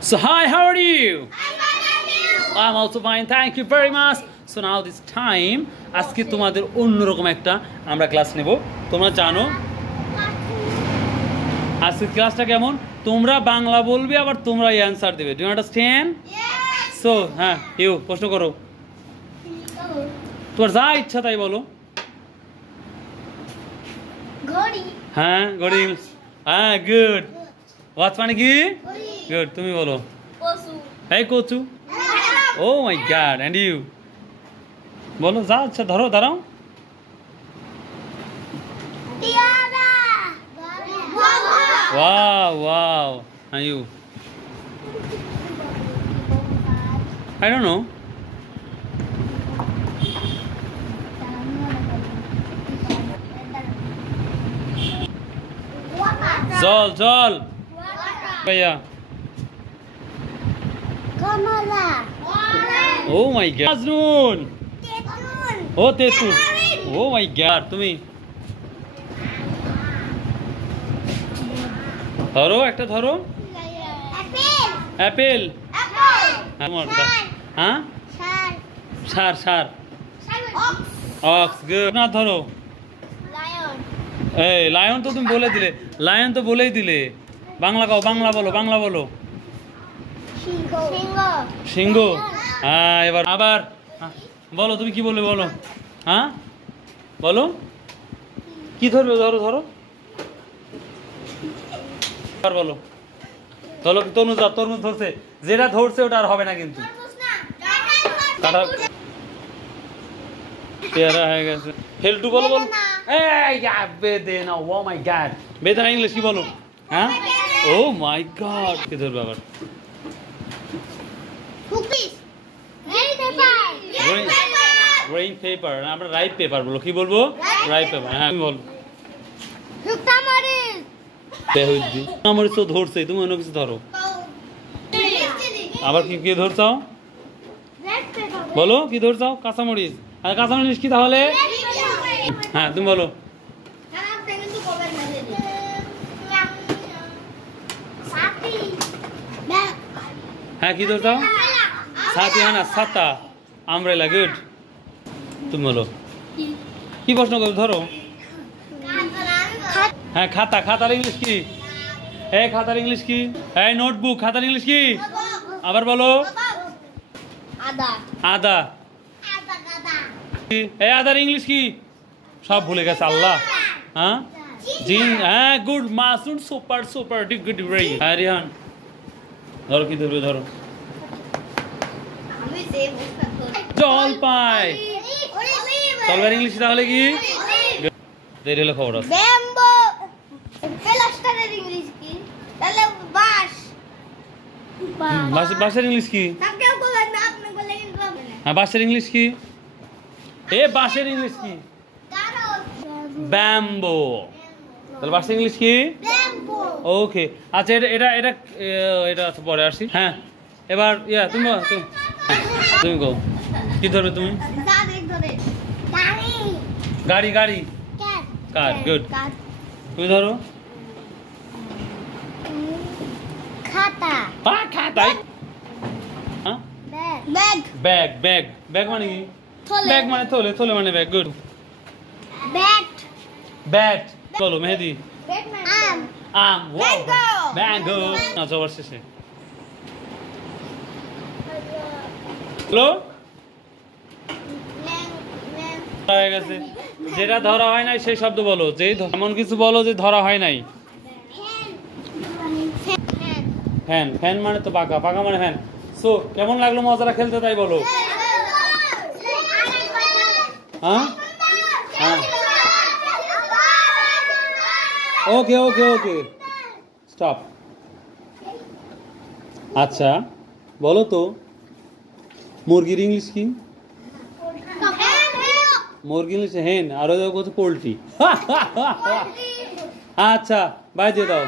So hi, how are you? I'm also fine, thank you very much. So now this time আজকে তোমাদের অন্যরকম একটা আমরা class নেব। তোমরা জানো আজকে ক্লাসটা কেমন, তোমরা বাংলা বলবে আবার তোমরা অ্যানসার দেবে। Do you understand? সো হ্যাঁ, ইউ প্রশ্ন করো, তোমার যা ইচ্ছা তাই বলো। ঘড়ি। হ্যাঁ, ঘড়ি। হ্যাঁ, গুড। ওয়াচ মানে কি? গুড, তুমি বলো। পশু। এই কচু। ও মাই গড, এন্ড ইউ বলো যা আচ্ছা, ধরো দাঁড়াও। টিয়ারা। ওয়াও ওয়াও, হ্যাঁ ইউ। I don't know. জল জল ভাইয়া। কমলা। ও মাই গড, মাজনুন। তেঁতুল। ও তেঁতুল। ও মাই গড, তুমি ধরো একটা, ধরো। অ্যাপেল। অ্যাপেল। অ্যাপল। হ্যাঁ, sir sir. Ox. Ox, good. না ধরো। লায়ন। এই লায়ন তো তুমি বলে দিলে, লায়ন তো বলেই দিলে। বাংলা কও, বাংলা বলো, বাংলা বলো। সিংহ। সিংহ। সিংহ। হ্যাঁ, এবার আবার বলো, তুমি কি বলবে বলো। হ্যাঁ বলো, কি ধরবে, ধরো ধরো, আবার বলো। ধরো, তরমুজ, তরমুজ ধরছে, যেটা ধরছে ওটা আর হবে না কিন্তু। কাটা পেয়ারা হয়ে গেছে। হেলটু বলো, বলো। এই বেদেনা, ও মাই গড, বেদেনা ইংলিশ কি বলো? হ্যাঁ, ও মাই গড, কি ধরবে আবার? গ্রেইন পেপার, আমরা রাইপ পেপার বলো। কি বলবো? Ripe paper. হ্যাঁ, তুমি বলো। আমার তো ধরছে, তুমি অন্য কিছু ধরো। আবার কি কি ধরছাও বলো, কি ধরছাও? কাঁচামরিচ। আর কাঁচামরিচ কি তাহলে? হ্যাঁ, তুমি বলো। হ্যাঁ, কি ধরছাও? ছাতি। হ্যাঁ না, ছাতা, আমব্রেলা। গুড, তুমি বলো। কি প্রশ্ন করো, ধরো। হ্যাঁ, খাতা। খাতার ইংলিশ কি? এই খাতার ইংলিশ কি? এই নোটবুক, খাতার ইংলিশ কি? আবার বলো। আদা। আদা। এই আদার ইংলিশ কি? সব ভুলে গেছে আল্লাহ। হ্যাঁ, জিন। হ্যাঁ, good, Masud, super super, good, very. হ্যাঁ রিহান, ধরো, কি ধরবে, ধরো। জলপাই। জলপাই ইংলিশ তাহলে কি? দেরি হলে খবর আছে। ব্যাম্বো। প্লাস্টারের ইংলিশ কি? তাহলে বাঁশ। বাঁশের ইংলিশ কি? তাকেও বলেন না, আপনি বলেন কিন্তু হবে না। হ্যাঁ, বাঁশের ইংলিশ কি? এ বাঁশের ইংলিশ কি? ব্যাম্বো। তাহলে বাঁশের ইংলিশ কি? ব্যাম্বো। ওকে, আচ্ছা, এটা এটা এটা এটা আচ্ছা, পরে আসি। হ্যাঁ, এবার তুমি তুমি গো, কি ধরবে তুমি? গাড়ি। গাড়ি, কার। গুড, তুমি ধরো। খাতা। খাতাই। হ্যাঁ, ব্যাগ। ব্যাগ। ব্যাগ, ব্যাগ মানে কি? ব্যাগ মানে থলে, থলে মানে ব্যাগ। গুড। ব্যাট। ব্যাট বলো, মেহেদি। আম। আম। ম্যাঙ্গো। আচ্ছা, আবার শেষে হ্যালো হয়ে গেছে। যেটা ধরা হয় নাই সেই শব্দ বলো। যে এমন কিছু বলো যে ধরা হয় নাই। ফ্যান। ফ্যান মানে তো পাকা, পাকা মানে ফ্যান। সো কেমন লাগলো মজাটা খেলতে, তাই বলো। হ্যাঁ হ্যাঁ, ওকে ওকে ওকে, স্টপ। আচ্ছা বলো তো, মুরগির ইংলিশ কি? মুরগি ইংলিশ হেন, আর পোল্ট্রি। আচ্ছা, বাই দিয়ে দাও।